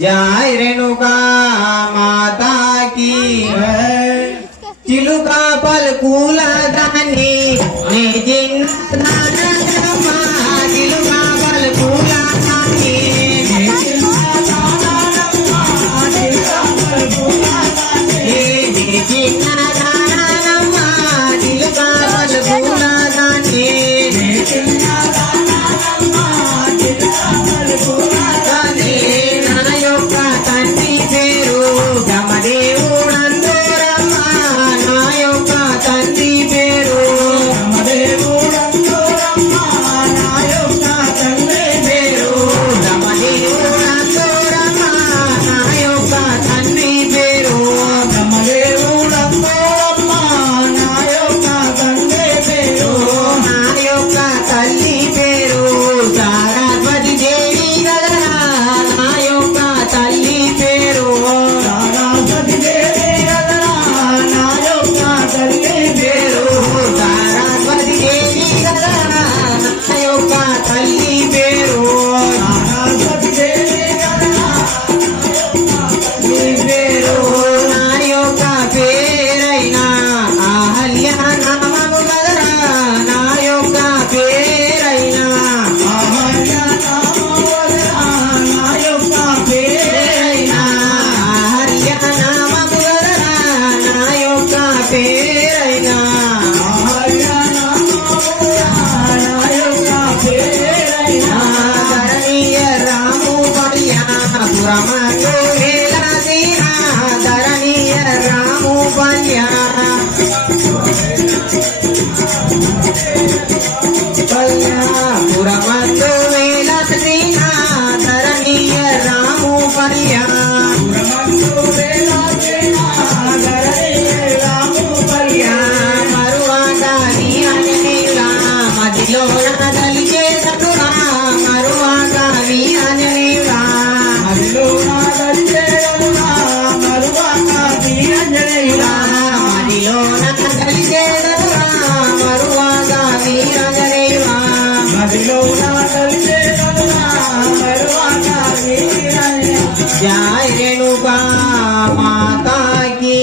जय रेणुका माता की चिलुका पलकुल दानी ने जिन्ना दानम्मा चिलुका पलकुल दानी ने जिन्ना दानम्मा चिलुका पलकुल दानी ने जिन्ना दानम्मा चिलुका पलकुल दानी ने जिन्ना दानम्मा चिलुका पलकुल दानी जय रेणुका माता की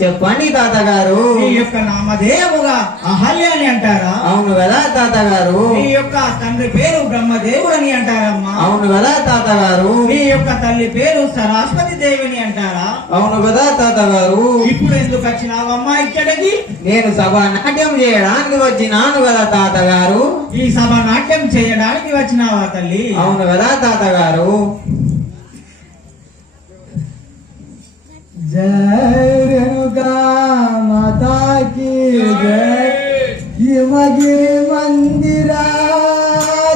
చెప్పండి తాతగారు మీ యొక్క నామధేయముగా అహల్య అని అంటారా? అవును కదా తాతగారు. మీ యొక్క తండ్రి పేరు బ్రహ్మదేవుడు అని అంటారమ్మా? అవును కదా తాతగారు. మీ యొక్క తల్లి పేరు సరస్వతి దేవిని అంటారా? అవును కదా తాతగారు. ఇప్పుడు ఎందుకు వచ్చినావమ్మా ఇక్కడికి? నేను సభా నాట్యం చేయడానికి వచ్చినాను కదా తాతగారు. ఈ సభా నాట్యం చేయడానికి వచ్చినావా తల్లి? అవును కదా తాతగారు. जय रेणुका माता की जय। हिमगिरी मंदिरा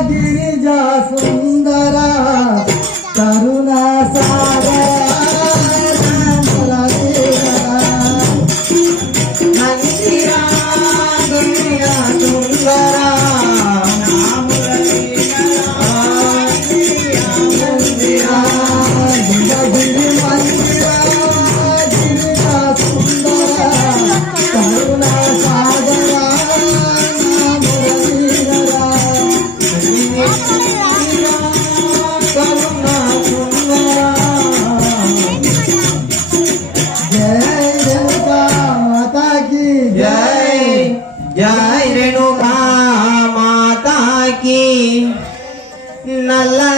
गिरिजा सुंदरा करुणा सागरा मंदिरा गिरिजा सुंदरा जय रेणुका माता की नल्ला